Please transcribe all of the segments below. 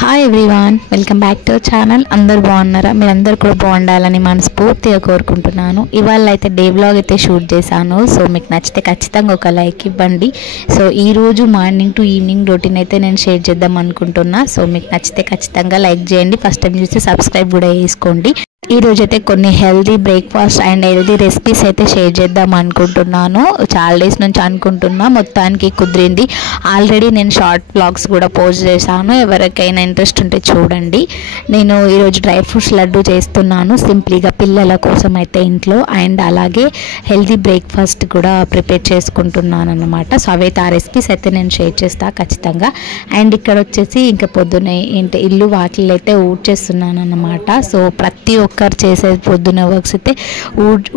Hi everyone, welcome back to our channel. అందరూ బాగున్నారా? మీరందరూ కూడా బాగుండాలని మనస్ఫూర్తిగా కోరుకుంటున్నాను. ఇవాళ అయితే డే వ్లాగ్ అయితే షూట్ చేశాను. సో మీకు నచ్చితే ఖచ్చితంగా ఒక లైక్ ఇవ్వండి. సో ఈరోజు మార్నింగ్ టు ఈవినింగ్ రొటీన్ అయితే నేను షేర్ చేద్దాం అనుకుంటున్నా. సో మీకు నచ్చితే ఖచ్చితంగా లైక్ చేయండి. ఫస్ట్ టైం చూస్తే సబ్స్క్రైబ్ కూడా చేసుకోండి. ఈరోజు అయితే కొన్ని healthy breakfast and healthy recipes అయితే షేర్ చేద్దాం అనుకుంటున్నాను. చాలా డేస్ నుంచి అనుకుంటున్నా, మొత్తానికి కుదిరింది. ఆల్రెడీ నేను షార్ట్ వ్లాగ్స్ కూడా పోస్ట్ చేశాను, ఎవరికైనా ఇంట్రెస్ట్ ఉంటే చూడండి. నేను ఈరోజు డ్రై ఫ్రూట్స్ లడ్డు చేస్తున్నాను సింప్లీగా పిల్లల కోసం అయితే ఇంట్లో. అండ్ అలాగే హెల్తీ బ్రేక్ఫాస్ట్ కూడా ప్రిపేర్ చేసుకుంటున్నాను అన్నమాట. సో అవైతే ఆ రెసిపీస్ అయితే నేను షేర్ చేస్తాను ఖచ్చితంగా. అండ్ ఇక్కడ వచ్చేసి ఇంకా పొద్దున్నే ఏంటి ఇల్లు వాకిళ్ళు అయితే ఊడ్చేస్తున్నాను అన్నమాట. సో ప్రతి ఒక్కరు చేసేది పొద్దున్న వర్క్స్ అయితే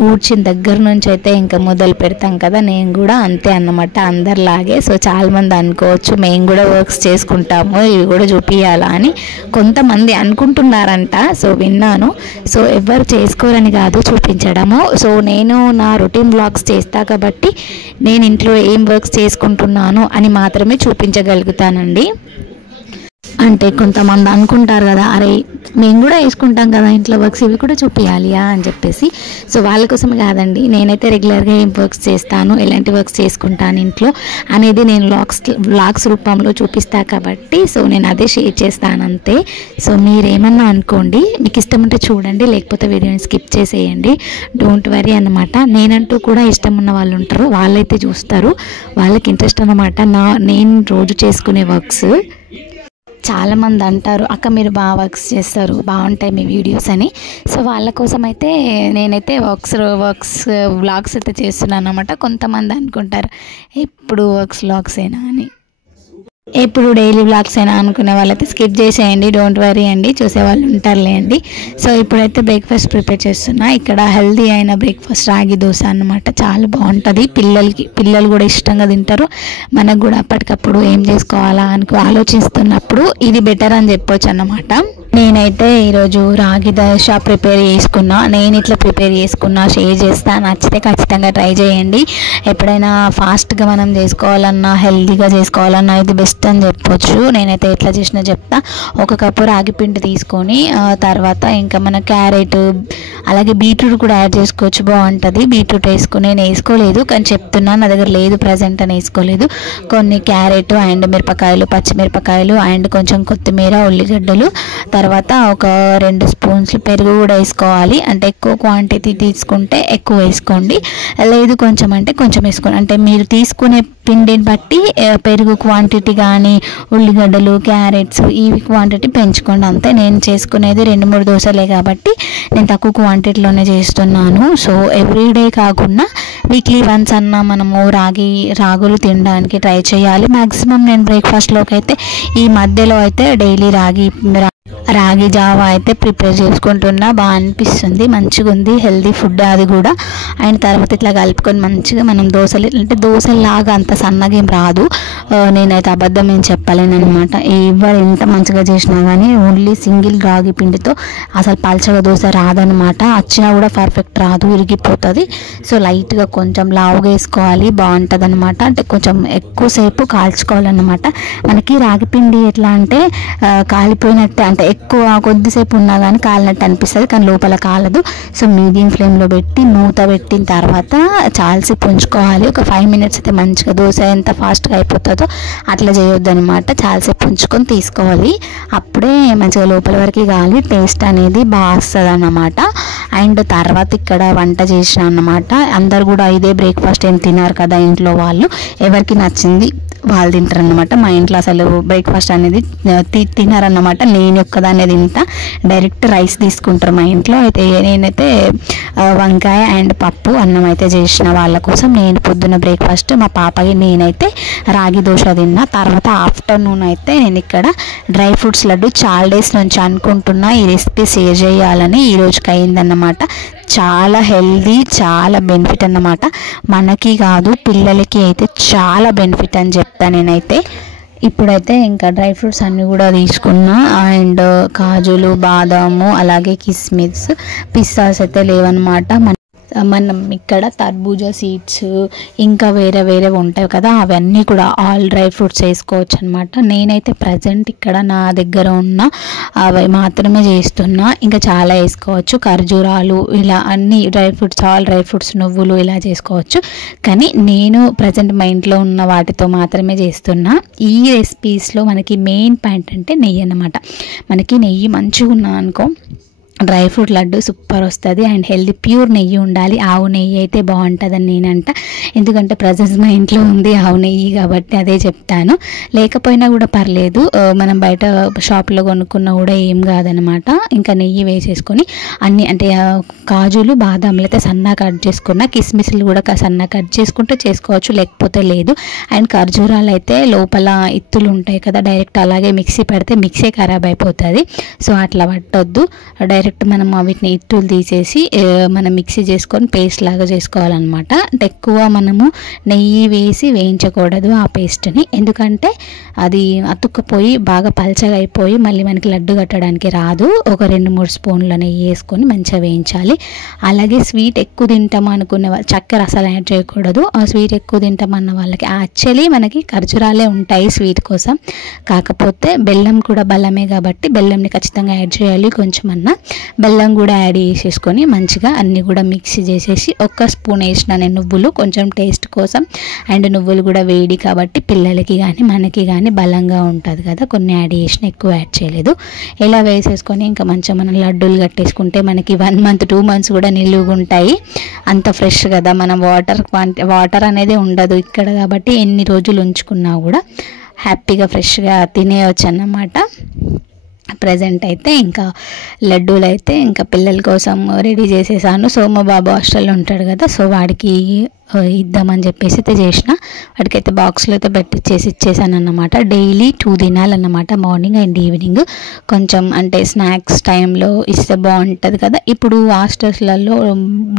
ఊడ్చిన దగ్గర నుంచి అయితే ఇంకా మొదలు పెడతాం కదా, నేను కూడా అంతే అన్నమాట, అందరిలాగే. సో చాలామంది అనుకోవచ్చు మేము కూడా వర్క్స్ చేసుకుంటాము, ఇవి కూడా చూపించాలా అని కొంతమంది అనుకుంటున్నారంట. సో విన్నాను. సో ఎవరు చేసుకోరని కాదు, చూపించడము. సో నేను నా రొటీన్ బ్లాగ్స్ చేస్తా కాబట్టి నేను ఇంట్లో ఏం వర్క్స్ చేసుకుంటున్నాను అని మాత్రమే చూపించగలుగుతానండి. అంటే కొంతమంది అనుకుంటారు కదా, అరే మేము కూడా వేసుకుంటాం కదా ఇంట్లో వర్క్స్, ఇవి కూడా చూపించాలియా అని చెప్పేసి. సో వాళ్ళ కోసం కాదండి, నేనైతే రెగ్యులర్గా ఏం వర్క్స్ చేస్తాను, ఎలాంటి వర్క్స్ చేసుకుంటాను ఇంట్లో అనేది నేను వ్లాగ్స్ రూపంలో చూపిస్తా కాబట్టి సో నేను అదే షేర్ చేస్తాను అంతే. సో మీరేమన్నా అనుకోండి, మీకు ఇష్టం ఉంటే చూడండి, లేకపోతే వీడియోని స్కిప్ చేసేయండి. డోంట్ వరీ అన్నమాట. నేనంటూ కూడా ఇష్టం ఉన్న వాళ్ళు ఉంటారు, వాళ్ళైతే చూస్తారు, వాళ్ళకి ఇంట్రెస్ట్ అన్నమాట నేను రోజు చేసుకునే వర్క్స్. చాలామంది అంటారు అక్క మీరు బాగా వర్క్స్ చేస్తారు, బాగుంటాయి మీ వీడియోస్ అని. సో వాళ్ళ కోసం అయితే నేనైతే వర్క్స్ వ్లాగ్స్ అయితే చేస్తున్నాను అన్నమాట. కొంతమంది అనుకుంటారు ఎప్పుడు వ్లాగ్స్ అయినా అని, ఎప్పుడు డైలీ వ్లాగ్స్ అయినా అనుకునే వాళ్ళైతే స్కిప్ చేసేయండి, డోంట్ వరీ అండి, చూసేవాళ్ళు ఉంటారులే అండి. సో ఇప్పుడైతే బ్రేక్ఫాస్ట్ ప్రిపేర్ చేస్తున్నా. ఇక్కడ హెల్దీ అయిన బ్రేక్ఫాస్ట్ రాగి దోశ అన్నమాట. చాలా బాగుంటుంది, పిల్లలు కూడా ఇష్టంగా తింటారు. మనకు కూడా అప్పటికప్పుడు ఏం చేసుకోవాలా అని ఆలోచిస్తున్నప్పుడు ఇది బెటర్ అని చెప్పొచ్చు అన్నమాట. నేనైతే ఈరోజు రాగి దోశ ప్రిపేర్ చేసుకున్నా. నేను ఇట్లా ప్రిపేర్ చేసుకున్నా, షేర్ చేస్తా, నచ్చితే ఖచ్చితంగా ట్రై చేయండి. ఎప్పుడైనా ఫాస్ట్గా మనం చేసుకోవాలన్నా, హెల్తీగా చేసుకోవాలన్నా ఇది బెస్ట్ అని చెప్పొచ్చు. నేనైతే ఎట్లా చేసినా చెప్తా. ఒక కప్పు రాగి పిండి తీసుకొని తర్వాత ఇంకా మన క్యారెట్ అలాగే బీట్రూట్ కూడా యాడ్ చేసుకోవచ్చు, బాగుంటుంది. బీట్రూట్ నేను వేసుకోలేదు కానీ చెప్తున్నాను, నా దగ్గర లేదు ప్రజెంట్ అని వేసుకోలేదు. కొన్ని క్యారెట్ అండ్ మిరపకాయలు, పచ్చిమిరపకాయలు అండ్ కొంచెం కొత్తిమీర, ఉల్లిగడ్డలు, తర్వాత ఒక 2 స్పూన్స్ పెరుగు కూడా వేసుకోవాలి. అంటే ఎక్కువ క్వాంటిటీ తీసుకుంటే ఎక్కువ వేసుకోండి, లేదు కొంచెం అంటే కొంచెం వేసుకోండి. అంటే మీరు తీసుకునే పిండిని బట్టి పెరుగు క్వాంటిటీ కానీ ఉల్లిగడ్డలు, క్యారెట్స్ ఇవి క్వాంటిటీ పెంచుకోండి అంతే. నేను చేసుకునేది 2-3 దోశలే కాబట్టి నేను తక్కువ క్వాంటిటీలోనే చేస్తున్నాను. సో ఎవ్రీడే కాకుండా వీక్లీ వన్స్ అన్న మనము రాగులు తినడానికి ట్రై చేయాలి. మ్యాక్సిమం నేను బ్రేక్ఫాస్ట్లోకి అయితే ఈ మధ్యలో అయితే డైలీ రాగి జావా అయితే ప్రిపేర్ చేసుకుంటున్నా. బాగా అనిపిస్తుంది, మంచిగా ఉంది, హెల్దీ ఫుడ్ అది కూడా. అండ్ తర్వాత ఇట్లా కలుపుకొని మంచిగా మనం దోశలాగా అంత సన్నగా ఏం రాదు. నేనైతే అబద్ధం ఏం చెప్పలేను అనమాట. ఎవరు ఎంత మంచిగా చేసినా కానీ ఓన్లీ సింగిల్ రాగి పిండితో అసలు పల్చగా దోశ రాదనమాట. వచ్చినా కూడా పర్ఫెక్ట్ రాదు, విరిగిపోతుంది. సో లైట్గా కొంచెం లావుగా వేసుకోవాలి, బాగుంటుంది అనమాట. అంటే కొంచెం ఎక్కువసేపు కాల్చుకోవాలన్నమాట. మనకి రాగి పిండి ఎట్లా అంటే కాలిపోయినట్టు, అంటే ఎక్కువ కొద్దిసేపు ఉన్నా కానీ కాలినట్టు అనిపిస్తుంది కానీ లోపల కాలదు. సో మీడియం ఫ్లేమ్లో పెట్టి మూత పెట్టిన తర్వాత చాలాసేపు ఉంచుకోవాలి. ఒక 5 మినిట్స్ అయితే మంచిగా దోశ ఎంత ఫాస్ట్గా అయిపోతుందో అట్లా చేయొద్దు అనమాట. చాలాసేపు ఉంచుకొని తీసుకోవాలి, అప్పుడే మంచిగా లోపల వరకు కాలి టేస్ట్ అనేది బాగా వస్తుంది అన్నమాట. అండ్ తర్వాత ఇక్కడ వంట చేసిన అన్నమాట. అందరు కూడా ఇదే బ్రేక్ఫాస్ట్ ఏం తిన్నారు కదా ఇంట్లో వాళ్ళు, ఎవరికి నచ్చింది వాళ్ళు తింటారు అన్నమాట. మా ఇంట్లో అసలు బ్రేక్ఫాస్ట్ అనేది తినారన్నమాట. నేను ఒక్కదాన్నే తింటా, డైరెక్ట్ రైస్ తీసుకుంటారు మా ఇంట్లో. అయితే నేనైతే వంకాయ అండ్ పప్పు అన్నం అయితే చేసిన వాళ్ళ కోసం. నేను పొద్దున్న బ్రేక్ఫాస్ట్ మా పాపకి నేనైతే రాగి దోశ తిన్నా. తర్వాత ఆఫ్టర్నూన్ అయితే నేను ఇక్కడ డ్రై ఫ్రూట్స్ లడ్డు చాలా డేస్ నుంచి అనుకుంటున్నా ఈ రెసిపీ షేర్ చేయాలని, ఈరోజుకి అయిందన్నమాట. చాలా హెల్దీ, చాలా బెనిఫిట్ అన్నమాట. మనకి కాదు పిల్లలకి అయితే చాలా బెనిఫిట్ అని చెప్తాను నేనైతే. ఇప్పుడైతే ఇంకా డ్రై ఫ్రూట్స్ అన్నీ కూడా తీసుకున్నా. అండ్ కాజులు, బాదాము, అలాగే కిస్మిస్, పిస్తాస్ అయితే లేవన్నమాట. మనం ఇక్కడ తర్బూజా సీడ్స్ ఇంకా వేరే వేరే ఉంటాయి కదా, అవన్నీ కూడా ఆల్ డ్రై ఫ్రూట్స్ వేసుకోవచ్చు అనమాట. నేనైతే ప్రజెంట్ ఇక్కడ నా దగ్గర ఉన్న అవి మాత్రమే చేస్తున్నా. ఇంకా చాలా వేసుకోవచ్చు, ఖర్జూరాలు ఇలా అన్ని dry fruits, all dry fruits, నువ్వులు ఇలా చేసుకోవచ్చు. కానీ నేను ప్రజెంట్ మా ఇంట్లో ఉన్న వాటితో మాత్రమే చేస్తున్నా. ఈ రెసిపీస్లో మనకి మెయిన్ పాయింట్ అంటే నెయ్యి అన్నమాట. మనకి నెయ్యి మంచిగా ఉన్నా అనుకో డ్రై ఫ్రూట్ లడ్డు సూపర్ వస్తుంది. అండ్ హెల్దీ ప్యూర్ నెయ్యి ఉండాలి. ఆవు నెయ్యి అయితే బాగుంటుందని నేనంట. ఎందుకంటే ప్రజెంట్ మా ఇంట్లో ఉంది ఆవు నెయ్యి కాబట్టి అదే చెప్తాను. లేకపోయినా కూడా పర్లేదు, మనం బయట షాప్లో కొనుక్కున్నా కూడా ఏం కాదనమాట. ఇంకా నెయ్యి వేసేసుకొని అన్ని అంటే కాజులు, బాదాంలు అయితే సన్నగా కట్ చేసుకున్న, కిస్మిస్లు కూడా సన్నగా కట్ చేసుకుంటే చేసుకోవచ్చు, లేకపోతే లేదు. అండ్ ఖర్జూరాలు అయితే లోపల ఇత్తులు ఉంటాయి కదా, డైరెక్ట్ అలాగే మిక్సీ పెడితే మిక్సీ ఖరాబ్ అయిపోతుంది. సో అట్లా పట్టొద్దు, డైరెక్ట్ మనం వీటిని ఇత్తులు తీసేసి మనం మిక్సీ చేసుకొని పేస్ట్ లాగా చేసుకోవాలన్నమాట. అంటే ఎక్కువ మనము నెయ్యి వేసి వేయించకూడదు ఆ పేస్ట్ని, ఎందుకంటే అది అతుక్కుపోయి బాగా పల్చగా అయిపోయి మళ్ళీ మనకి లడ్డు కట్టడానికి రాదు. ఒక 2-3 స్పూన్ల నెయ్యి వేసుకొని మంచిగా వేయించాలి. అలాగే స్వీట్ ఎక్కువ తింటాం అనుకునే వాళ్ళు చక్కెర అసలు యాడ్ చేయకూడదు. ఆ స్వీట్ ఎక్కువ తింటామన్న వాళ్ళకి యాక్చువల్లీ మనకి ఖర్జూరాలే ఉంటాయి స్వీట్ కోసం, కాకపోతే బెల్లం కూడా బలమే కాబట్టి బెల్లంని ఖచ్చితంగా యాడ్ చేయాలి. కొంచెం అన్న బెల్లం కూడా యాడ్ చేసేసుకొని మంచిగా అన్నీ కూడా మిక్సీ చేసేసి 1 స్పూన్ వేసిన నేను నువ్వులు కొంచెం టేస్ట్ కోసం. అండ్ నువ్వులు కూడా వేడి కాబట్టి పిల్లలకి కానీ మనకి కానీ బలంగా ఉంటుంది కదా, కొన్ని యాడ్ చేసిన, ఎక్కువ యాడ్ చేయలేదు. ఇలా వేసేసుకొని ఇంకా మంచిగా మనం లడ్డూలు కట్టేసుకుంటే మనకి 1 మంత్ 2 మంత్స్ కూడా నిలువుగా ఉంటాయి. అంత ఫ్రెష్ కదా, మనం వాటర్ అనేది ఉండదు ఇక్కడ కాబట్టి ఎన్ని రోజులు ఉంచుకున్నా కూడా హ్యాపీగా ఫ్రెష్గా తినేయచ్చు అన్నమాట. ప్రజెంట్ అయితే ఇంకా లడ్డూలు అయితే ఇంకా పిల్లల కోసం రెడీ చేసేసాను. సో మా బాబు హాస్టల్లో ఉంటాడు కదా, సో వాడికి ఇద్దామని చెప్పేసి అయితే చేసిన. వాడికైతే బాక్స్లో అయితే ఇచ్చేసాను అన్నమాట. డైలీ 2 తినాలన్నమాట, మార్నింగ్ అండ్ ఈవినింగ్. కొంచెం అంటే స్నాక్స్ టైంలో ఇస్తే బాగుంటుంది కదా. ఇప్పుడు హాస్టల్స్లలో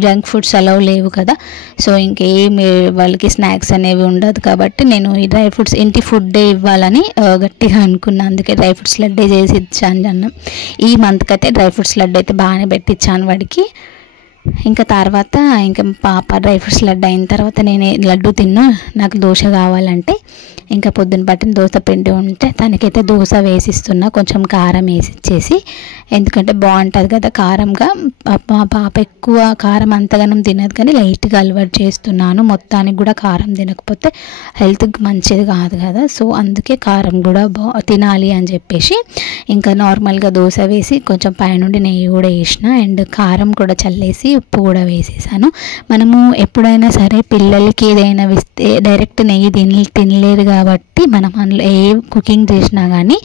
జంక్ ఫుడ్స్ అలవ్ లేవు కదా, సో ఇంకేమి వాళ్ళకి స్నాక్స్ అనేవి ఉండదు కాబట్టి నేను ఈ డ్రై ఫ్రూట్స్ ఇంటి ఫుడ్డే ఇవ్వాలని గట్టిగా అనుకున్నాను. అందుకే డ్రై ఫ్రూట్స్ లడ్డే చేసి ఇచ్చాను అన్న. ఈ మంత్కి అయితే డ్రై ఫ్రూట్స్ లడ్డు అయితే బాగానే పెట్టించాను వాడికి. ఇంకా తర్వాత ఇంకా పాప డ్రై ఫ్రూట్స్ లడ్డు అయిన తర్వాత నేను లడ్డు తిన్నా. నాకు దోశ కావాలంటే ఇంకా పొద్దున పట్టిన దోశ పిండి ఉంటే తనకైతే దోశ వేసిస్తున్నా, కొంచెం కారం వేసి ఇచ్చేసి, ఎందుకంటే బాగుంటుంది కదా కారంగా. మా పాప ఎక్కువ కారం అంతగానం తినదు కానీ లైట్గా అలవాటు చేస్తున్నాను. మొత్తానికి కూడా కారం తినకపోతే హెల్త్కి మంచిది కాదు కదా, సో అందుకే కారం కూడా తినాలి అని చెప్పేసి ఇంకా నార్మల్గా దోశ వేసి కొంచెం పైనుండి నెయ్యి కూడా వేసిన, అండ్ కారం కూడా చల్లేసి ఉప్పు కూడా వేసేసాను. మనము ఎప్పుడైనా సరే పిల్లలకి ఏదైనా ఇస్తే డైరెక్ట్ నెయ్యి తినలేరు కాబట్టి మనం అందులో ఏ కుకింగ్ చేసినా కానీ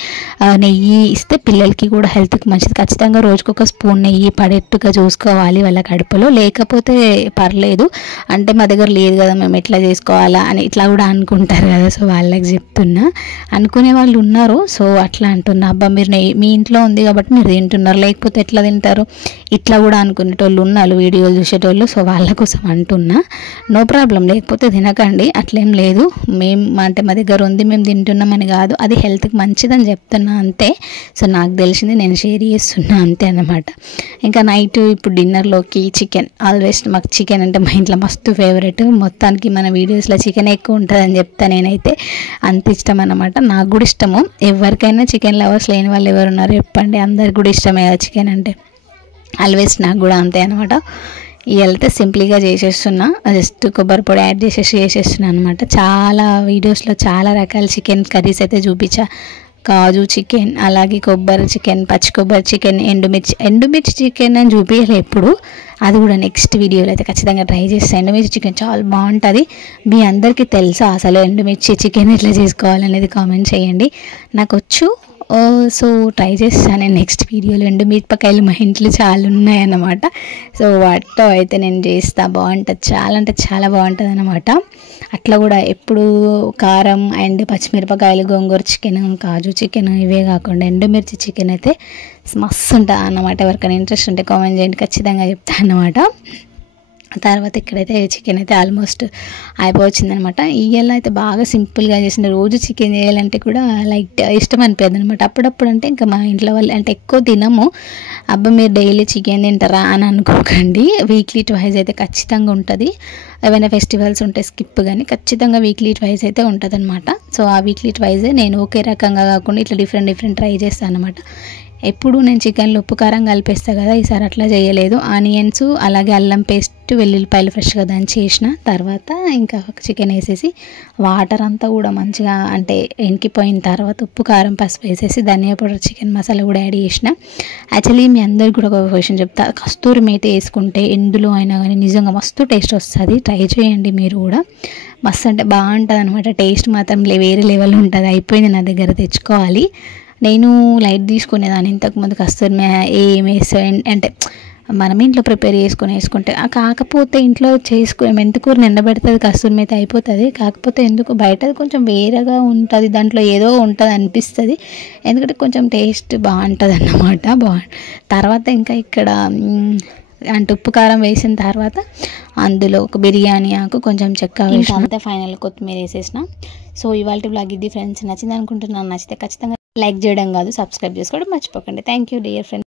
నెయ్యి ఇస్తే పిల్లలకి కూడా హెల్త్కి మంచిది. ఖచ్చితంగా రోజుకొక స్పూన్ నెయ్యి పడేట్టుగా చూసుకోవాలి వాళ్ళ కడుపులో, లేకపోతే పర్లేదు. అంటే మా దగ్గర లేదు కదా మేము ఎట్లా చేసుకోవాలా అని ఇట్లా కూడా అనుకుంటారు కదా, సో వాళ్ళకి చెప్తున్నా. అనుకునే వాళ్ళు ఉన్నారు, సో అట్లా అంటున్నా. అబ్బా మీరు నెయ్యి మీ ఇంట్లో ఉంది కాబట్టి మీరు తింటున్నారు, లేకపోతే ఎట్లా తింటారు ఇట్లా కూడా అనుకునేటోళ్ళు ఉన్నారు, వీడియోలు చూసేటోళ్ళు. సో వాళ్ళ కోసం అంటున్నా. నో ప్రాబ్లం, లేకపోతే తినకండి, అట్లేం లేదు. మేము అంటే మా దగ్గర ఉంది మేము తింటున్నామని కాదు, అది హెల్త్కి మంచిదని చెప్తున్నా అంతే. సో నాకు తెలిసింది నేను షేర్ చేస్తున్నా అంతే అన్నమాట. ఇంకా నైట్ ఇప్పుడు డిన్నర్లోకి చికెన్. ఆల్వేస్ మాకు చికెన్ అంటే మా ఇంట్లో మస్తు ఫేవరెట్. మొత్తానికి మన వీడియోస్లో చికెన్ ఎక్కువ ఉంటుందని చెప్తా నేనైతే. అంత ఇష్టం అన్నమాట, నాకు కూడా ఇష్టము. ఎవరికైనా చికెన్ లవర్స్ లేని వాళ్ళు ఎవరు ఉన్నారు చెప్పండి, అందరికి కూడా ఇష్టమే కదా చికెన్ అంటే. ఆల్వేస్ నాకు కూడా అంతే అనమాట. ఇవాళైతే సింపుల్గా చేసేస్తున్నా, జస్ట్ కొబ్బరి పొడి యాడ్ చేసేస్తున్నా అనమాట. చాలా వీడియోస్లో చాలా రకాల చికెన్ కర్రీస్ అయితే చూపించా. కాజు చికెన్, అలాగే కొబ్బరి చికెన్, పచ్చి కొబ్బరి చికెన్, ఎండుమిర్చి చికెన్ అని చూపించాలి ఎప్పుడు. అది కూడా నెక్స్ట్ వీడియోలో అయితే ఖచ్చితంగా ట్రై చేస్తాను. ఎండుమిర్చి చికెన్ చాలా బాగుంటుంది. మీ అందరికీ తెలుసా అసలు ఎండుమిర్చి చికెన్ ఎట్లా చేసుకోవాలనేది కామెంట్ చేయండి. నాకు వచ్చు, సో ట్రై చేస్తాను నేను నెక్స్ట్ వీడియోలో. ఎండుమిరపకాయలు మా ఇంట్లో చాలా ఉన్నాయన్నమాట, సో వాటితో అయితే నేను చేస్తా. బాగుంటుంది, చాలా అంటే చాలా బాగుంటుంది అన్నమాట. అట్లా కూడా ఎప్పుడు కారం అండ్ పచ్చిమిరపకాయలు, గోంగూర చికెన్, కాజు చికెన్ ఇవే కాకుండా ఎండుమిర్చి చికెన్ అయితే మస్తు ఉంటుంది అన్నమాట. ఎవరికైనా ఇంట్రెస్ట్ ఉంటే కామెంట్ చేయండి, ఖచ్చితంగా చెప్తాను అన్నమాట. తర్వాత ఇక్కడైతే చికెన్ అయితే ఆల్మోస్ట్ అయిపోవచ్చిందనమాట. ఇవాళ అయితే బాగా సింపుల్గా చేసిన, రోజు చికెన్ చేయాలంటే కూడా లైట్ ఇష్టం అనిపించదు అనమాట. అప్పుడప్పుడు అంటే ఇంకా మా ఇంట్లో వాళ్ళు అంటే ఎక్కువ తినము. అబ్బా మీరు డైలీ చికెన్ తింటారా అని అనుకోకండి, వీక్లీ ట్వైస్ అయితే ఖచ్చితంగా ఉంటుంది. ఏమైనా ఫెస్టివల్స్ ఉంటే స్కిప్, కానీ ఖచ్చితంగా వీక్లీ ట్వైస్ అయితే ఉంటుంది అనమాట. సో ఆ వీక్లీ ట్వైసే నేను ఒకే రకంగా కాకుండా ఇట్లా డిఫరెంట్ ట్రై చేస్తాను అనమాట. ఎప్పుడు నేను చికెన్లో ఉప్పు కారం కలిపేస్తాను కదా, ఈసారి అట్లా చేయలేదు. ఆనియన్స్ అలాగే అల్లం పేస్ట్, వెల్లుల్లిపాయలు ఫ్రెష్గా దంచి వేసిన తర్వాత ఇంకా చికెన్ వేసేసి వాటర్ అంతా కూడా మంచిగా అంటే ఎంకిపోయిన తర్వాత ఉప్పు కారం పసుపు వేసేసి ధనియా పౌడర్ చికెన్ మసాలా కూడా యాడ్ చేసిన. యాక్చువల్లీ మీ అందరికి కూడా ఒక క్వశ్చన్ చెప్తా, కస్తూరి మేతి వేసుకుంటే ఎందులో అయినా కానీ నిజంగా మస్తు టేస్ట్ వస్తుంది, ట్రై చేయండి మీరు కూడా. మస్తు అంటే బాగుంటుంది అనమాట, టేస్ట్ మాత్రం వేరే లెవెల్ ఉంటుంది. అయిపోయింది నా దగ్గర, తెచ్చుకోవాలి. నేను లైట్ తీసుకునేదాన్ని ఇంతకుముందు కస్తూరి ఏం వేసా అంటే మనం ఇంట్లో ప్రిపేర్ వేసుకుంటే, కాకపోతే ఇంట్లో చేసుకునే మెంతికూర నిండబెడుతుంది, కస్తూరి మేతి అయిపోతుంది. కాకపోతే ఎందుకు బయటది కొంచెం వేరేగా ఉంటుంది, దాంట్లో ఏదో ఉంటుంది అనిపిస్తుంది. ఎందుకంటే కొంచెం టేస్ట్ బాగుంటుంది అన్నమాట. తర్వాత ఇంకా ఇక్కడ అంటే ఉప్పు కారం వేసిన తర్వాత అందులో ఒక బిర్యానీ ఆకు, కొంచెం చెక్క వేసిన, అంతా ఫైనల్ కొత్తిమీర వేసేసిన. సో ఇవాళ బ్లాగ్ ఇది ఫ్రెండ్స్, నచ్చింది అనుకుంటున్నాను. నచ్చితే ఖచ్చితంగా లైక్ చేయడం కాదు, సబ్స్క్రైబ్ చేసుకోవడం మర్చిపోకండి. Thank you dear friends.